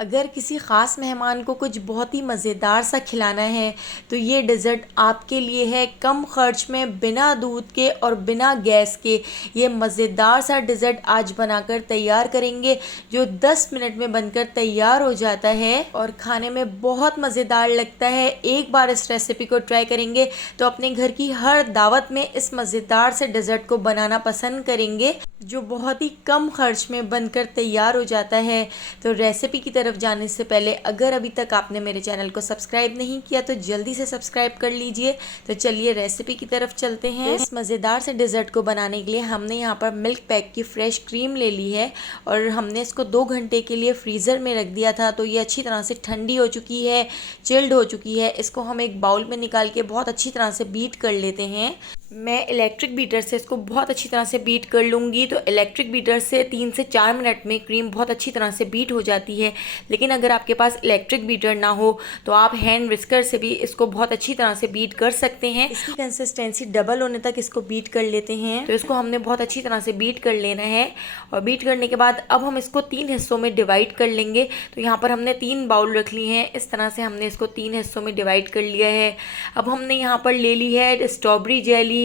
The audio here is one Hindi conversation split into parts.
अगर किसी ख़ास मेहमान को कुछ बहुत ही मज़ेदार सा खिलाना है तो ये डेज़र्ट आपके लिए है। कम ख़र्च में बिना दूध के और बिना गैस के ये मज़ेदार सा डेज़र्ट आज बनाकर तैयार करेंगे, जो 10 मिनट में बनकर तैयार हो जाता है और खाने में बहुत मज़ेदार लगता है। एक बार इस रेसिपी को ट्राई करेंगे तो अपने घर की हर दावत में इस मज़ेदार से डेज़र्ट को बनाना पसंद करेंगे, जो बहुत ही कम खर्च में बनकर तैयार हो जाता है। तो रेसिपी की तरफ जाने से पहले अगर अभी तक आपने मेरे चैनल को सब्सक्राइब नहीं किया तो जल्दी से सब्सक्राइब कर लीजिए। तो चलिए रेसिपी की तरफ चलते हैं। इस मज़ेदार से डेज़र्ट को बनाने के लिए हमने यहाँ पर मिल्क पैक की फ्रेश क्रीम ले ली है और हमने इसको 2 घंटे के लिए फ्रीज़र में रख दिया था। तो ये अच्छी तरह से ठंडी हो चुकी है, चिल्ड हो चुकी है। इसको हम एक बाउल में निकाल के बहुत अच्छी तरह से बीट कर लेते हैं। मैं इलेक्ट्रिक बीटर से इसको बहुत अच्छी तरह से बीट कर लूँगी। तो इलेक्ट्रिक बीटर से 3 से 4 मिनट में क्रीम बहुत अच्छी तरह से बीट हो जाती है। लेकिन अगर आपके पास इलेक्ट्रिक बीटर ना हो तो आप हैंड विस्कर से भी इसको बहुत अच्छी तरह से बीट कर सकते हैं। इसकी कंसिस्टेंसी डबल होने तक इसको बीट कर लेते हैं। तो इसको हमने बहुत अच्छी तरह से बीट कर लेना है और बीट करने के बाद अब हम इसको 3 हिस्सों में डिवाइड कर लेंगे। तो यहाँ पर हमने 3 बाउल रख ली हैं। इस तरह से हमने इसको 3 हिस्सों में डिवाइड कर लिया है। अब हमने यहाँ पर ले ली है स्ट्रॉबेरी जेली,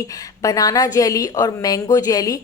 बनाना जेली और मैंगो जेली।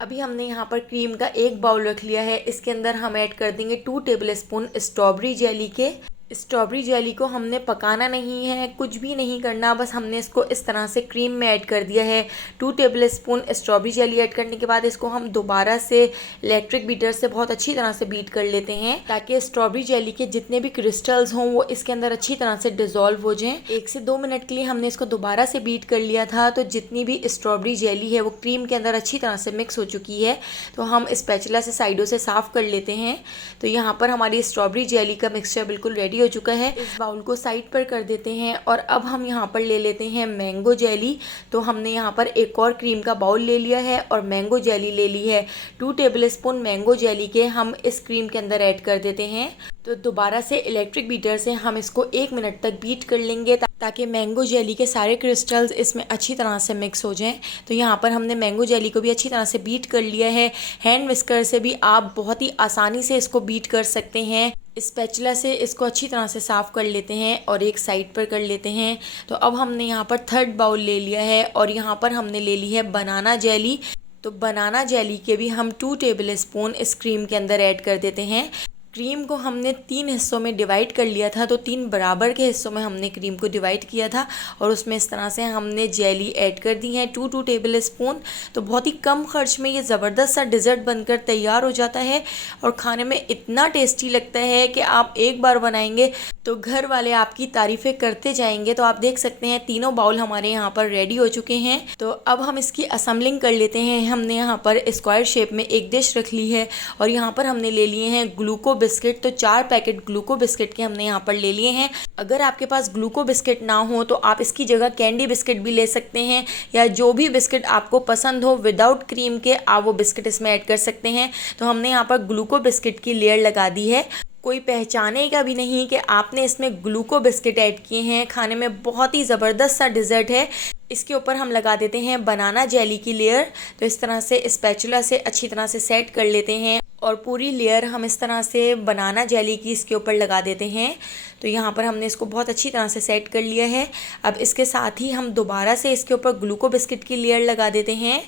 अभी हमने यहाँ पर क्रीम का एक बाउल रख लिया है। इसके अंदर हम ऐड कर देंगे 2 टेबलस्पून स्ट्रॉबेरी जेली के। स्ट्रॉबेरी जेली को हमने पकाना नहीं है, कुछ भी नहीं करना, बस हमने इसको इस तरह से क्रीम में ऐड कर दिया है। 2 टेबलस्पून स्ट्रॉबेरी जेली ऐड करने के बाद इसको हम दोबारा से इलेक्ट्रिक बीटर से बहुत अच्छी तरह से बीट कर लेते हैं, ताकि स्ट्रॉबेरी जेली के जितने भी क्रिस्टल्स हों वो इसके अंदर अच्छी तरह से डिज़ोल्व हो जाएं। 1 से 2 मिनट के लिए हमने इसको दोबारा से बीट कर लिया था। तो जितनी भी स्ट्रॉबेरी जेली है वो क्रीम के अंदर अच्छी तरह से मिक्स हो चुकी है। तो हम स्पैचुला से साइडों से साफ़ कर लेते हैं। तो यहाँ पर हमारी स्ट्रॉबेरी जेली का मिक्सचर बिल्कुल रेडी हो चुका है। इस बाउल को साइड पर कर देते हैं और अब हम यहाँ पर ले लेते हैं मैंगो जेली। तो हमने यहाँ पर एक और क्रीम का बाउल ले लिया है और मैंगो जेली ले ली है। 2 टेबलस्पून मैंगो जेली के हम इस क्रीम के अंदर ऐड कर देते हैं। तो दोबारा से इलेक्ट्रिक बीटर से हम इसको 1 मिनट तक बीट कर लेंगे, ताकि मैंगो जेली के सारे क्रिस्टल्स इसमें अच्छी तरह से मिक्स हो जाएं। तो यहाँ पर हमने मैंगो जेली को भी अच्छी तरह से बीट कर लिया है। हैंड विस्कर से भी आप बहुत ही आसानी से इसको बीट कर सकते हैं। स्पैचुला से इसको अच्छी तरह से साफ़ कर लेते हैं और एक साइड पर कर लेते हैं। तो अब हमने यहाँ पर 3rd बाउल ले लिया है और यहाँ पर हमने ले ली है बनाना जेली। तो बनाना जेली के भी हम 2 टेबलस्पून इस क्रीम के अंदर ऐड कर देते हैं। क्रीम को हमने 3 हिस्सों में डिवाइड कर लिया था। तो 3 बराबर के हिस्सों में हमने क्रीम को डिवाइड किया था और उसमें इस तरह से हमने जेली ऐड कर दी है 2 टेबलस्पून। तो बहुत ही कम खर्च में ये ज़बरदस्त सा डिज़र्ट बनकर तैयार हो जाता है और खाने में इतना टेस्टी लगता है कि आप एक बार बनाएंगे तो घर वाले आपकी तारीफ़ें करते जाएंगे। तो आप देख सकते हैं तीनों बाउल हमारे यहाँ पर रेडी हो चुके हैं। तो अब हम इसकी असेंबलिंग कर लेते हैं। हमने यहाँ पर स्क्वायर शेप में एक डिश रख ली है और यहाँ पर हमने ले लिए हैं ग्लूको बिस्किट। तो 4 पैकेट ग्लूको बिस्किट के हमने यहाँ पर ले लिए हैं। अगर आपके पास ग्लूको बिस्किट ना हो तो आप इसकी जगह कैंडी बिस्किट भी ले सकते हैं, या जो भी बिस्किट आपको पसंद हो विदाउट क्रीम के आप वो बिस्किट इसमें ऐड कर सकते हैं। तो हमने यहाँ पर ग्लूको बिस्किट की लेयर लगा दी है। कोई पहचानेगा भी नहीं कि आपने इसमें ग्लूको बिस्किट ऐड किए हैं। खाने में बहुत ही ज़बरदस्त सा डिज़र्ट है। इसके ऊपर हम लगा देते हैं बनाना जेली की लेयर। तो इस तरह से स्पैचुला से अच्छी तरह से सेट कर लेते हैं और पूरी लेयर हम इस तरह से बनाना जेली की इसके ऊपर लगा देते हैं। तो यहाँ पर हमने इसको बहुत अच्छी तरह से सेट कर लिया है। अब इसके साथ ही हम दोबारा से इसके ऊपर ग्लूको बिस्किट की लेयर लगा देते हैं।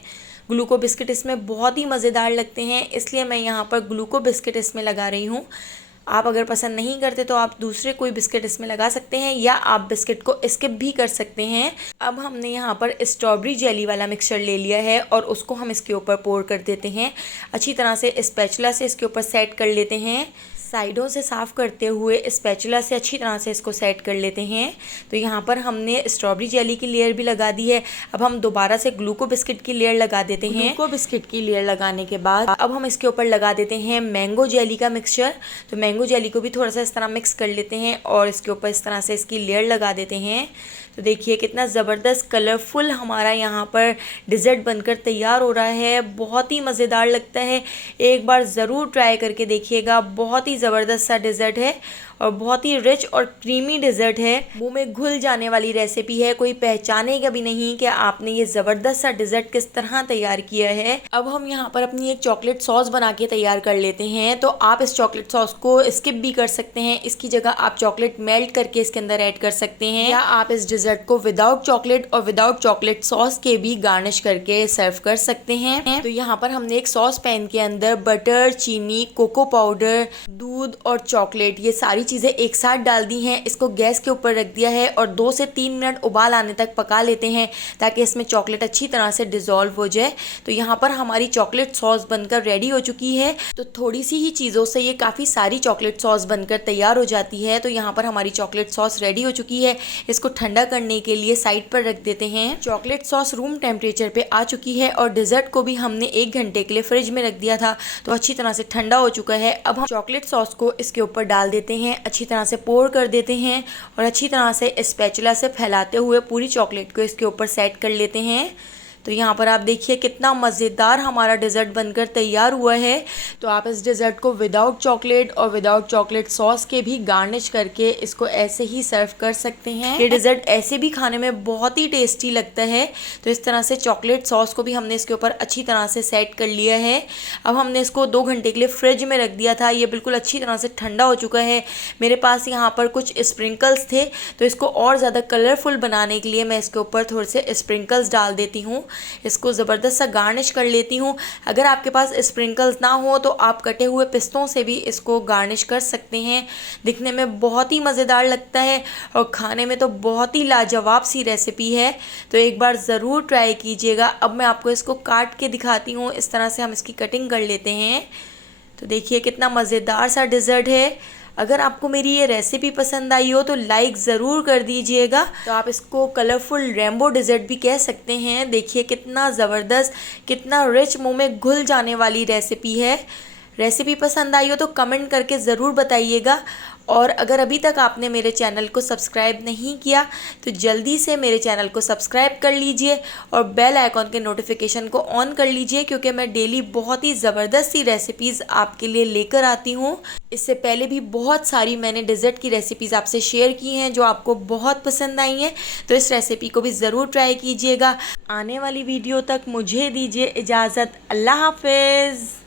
ग्लूको बिस्किट इसमें बहुत ही मज़ेदार लगते हैं, इसलिए मैं यहाँ पर ग्लूको बिस्किट इसमें लगा रही हूँ। आप अगर पसंद नहीं करते तो आप दूसरे कोई बिस्किट इसमें लगा सकते हैं, या आप बिस्किट को स्किप भी कर सकते हैं। अब हमने यहाँ पर स्ट्रॉबेरी जेली वाला मिक्सचर ले लिया है और उसको हम इसके ऊपर पोर कर देते हैं। अच्छी तरह से स्पैचुला से इसके ऊपर सेट कर लेते हैं। साइडों से साफ़ करते हुए स्पैचुला से अच्छी तरह से इसको सेट कर लेते हैं। तो यहाँ पर हमने स्ट्रॉबेरी जेली की लेयर भी लगा दी है। अब हम दोबारा से ग्लूको बिस्किट की लेयर लगा देते हैं। ग्लूको बिस्किट की लेयर लगाने के बाद अब हम इसके ऊपर लगा देते हैं मैंगो जेली का मिक्सचर। तो मैंगो जेली को भी थोड़ा सा इस तरह मिक्स कर लेते हैं और इसके ऊपर इस तरह से इसकी लेयर लगा देते हैं। तो देखिए कितना ज़बरदस्त कलरफुल हमारा यहाँ पर डिज़र्ट बनकर तैयार हो रहा है। बहुत ही मज़ेदार लगता है, एक बार ज़रूर ट्राई करके देखिएगा। बहुत ही ज़बरदस्त सा डिज़र्ट है और बहुत ही रिच और क्रीमी डिज़र्ट है। मुंह में घुल जाने वाली रेसिपी है, कोई पहचानेगा भी नहीं कि आपने ये ज़बरदस्त सा डिज़र्ट किस तरह तैयार किया है। अब हम यहाँ पर अपनी एक चॉकलेट सॉस बना के तैयार कर लेते हैं। तो आप इस चॉकलेट सॉस को स्किप भी कर सकते हैं, इसकी जगह आप चॉकलेट मेल्ट करके इसके अंदर ऐड कर सकते हैं, या आप इस डिज़र्ट को विदाउट चॉकलेट और विदाउट चॉकलेट सॉस के भी गार्निश करके सर्व कर सकते हैं। तो यहाँ पर हमने एक सॉस पैन के अंदर बटर, चीनी, कोको पाउडर, दूध और चॉकलेट ये सारी चीज़ें एक साथ डाल दी हैं। इसको गैस के ऊपर रख दिया है और 2 से 3 मिनट उबाल आने तक पका लेते हैं ताकि इसमें चॉकलेट अच्छी तरह से डिज़ोल्व हो जाए। तो यहाँ पर हमारी चॉकलेट सॉस बनकर रेडी हो चुकी है। तो थोड़ी सी ही चीज़ों से ये काफ़ी सारी चॉकलेट सॉस बनकर तैयार हो जाती है। तो यहाँ पर हमारी चॉकलेट सॉस रेडी हो चुकी है। इसको ठंडा करने के लिए साइड पर रख देते हैं। चॉकलेट सॉस रूम टेम्परेचर पे आ चुकी है और डिज़र्ट को भी हमने 1 घंटे के लिए फ्रिज में रख दिया था, तो अच्छी तरह से ठंडा हो चुका है। अब हम चॉकलेट सॉस को इसके ऊपर डाल देते हैं, अच्छी तरह से पोर कर देते हैं और अच्छी तरह से स्पैचुला से फैलाते हुए पूरी चॉकलेट को इसके ऊपर सेट कर लेते हैं। तो यहाँ पर आप देखिए कितना मज़ेदार हमारा डिज़र्ट बनकर तैयार हुआ है। तो आप इस डिज़र्ट को विदाउट चॉकलेट और विदाउट चॉकलेट सॉस के भी गार्निश करके इसको ऐसे ही सर्व कर सकते हैं। ये डिज़र्ट ऐसे भी खाने में बहुत ही टेस्टी लगता है। तो इस तरह से चॉकलेट सॉस को भी हमने इसके ऊपर अच्छी तरह से सेट कर लिया है। अब हमने इसको 2 घंटे के लिए फ्रिज में रख दिया था। ये बिल्कुल अच्छी तरह से ठंडा हो चुका है। मेरे पास यहाँ पर कुछ स्प्रिंकल्स थे, तो इसको और ज़्यादा कलरफुल बनाने के लिए मैं इसके ऊपर थोड़े से स्प्रिंकल्स डाल देती हूँ। इसको ज़बरदस्त सा गार्निश कर लेती हूँ। अगर आपके पास स्प्रिंकल्स ना हो तो आप कटे हुए पिस्तों से भी इसको गार्निश कर सकते हैं। दिखने में बहुत ही मज़ेदार लगता है और खाने में तो बहुत ही लाजवाब सी रेसिपी है। तो एक बार ज़रूर ट्राई कीजिएगा। अब मैं आपको इसको काट के दिखाती हूँ। इस तरह से हम इसकी कटिंग कर लेते हैं। तो देखिए कितना मज़ेदार सा डिज़र्ट है। अगर आपको मेरी ये रेसिपी पसंद आई हो तो लाइक ज़रूर कर दीजिएगा। तो आप इसको कलरफुल रेनबो डिज़र्ट भी कह सकते हैं। देखिए कितना ज़बरदस्त, कितना रिच, मुंह में घुल जाने वाली रेसिपी है। रेसिपी पसंद आई हो तो कमेंट करके ज़रूर बताइएगा। और अगर अभी तक आपने मेरे चैनल को सब्सक्राइब नहीं किया तो जल्दी से मेरे चैनल को सब्सक्राइब कर लीजिए और बेल आइकॉन के नोटिफिकेशन को ऑन कर लीजिए, क्योंकि मैं डेली बहुत ही ज़बरदस्त सी रेसिपीज़ आपके लिए लेकर आती हूँ। इससे पहले भी बहुत सारी मैंने डिज़र्ट की रेसिपीज़ आपसे शेयर की हैं जो आपको बहुत पसंद आई हैं। तो इस रेसिपी को भी ज़रूर ट्राई कीजिएगा। आने वाली वीडियो तक मुझे दीजिए इजाज़त। अल्लाह हाफिज़।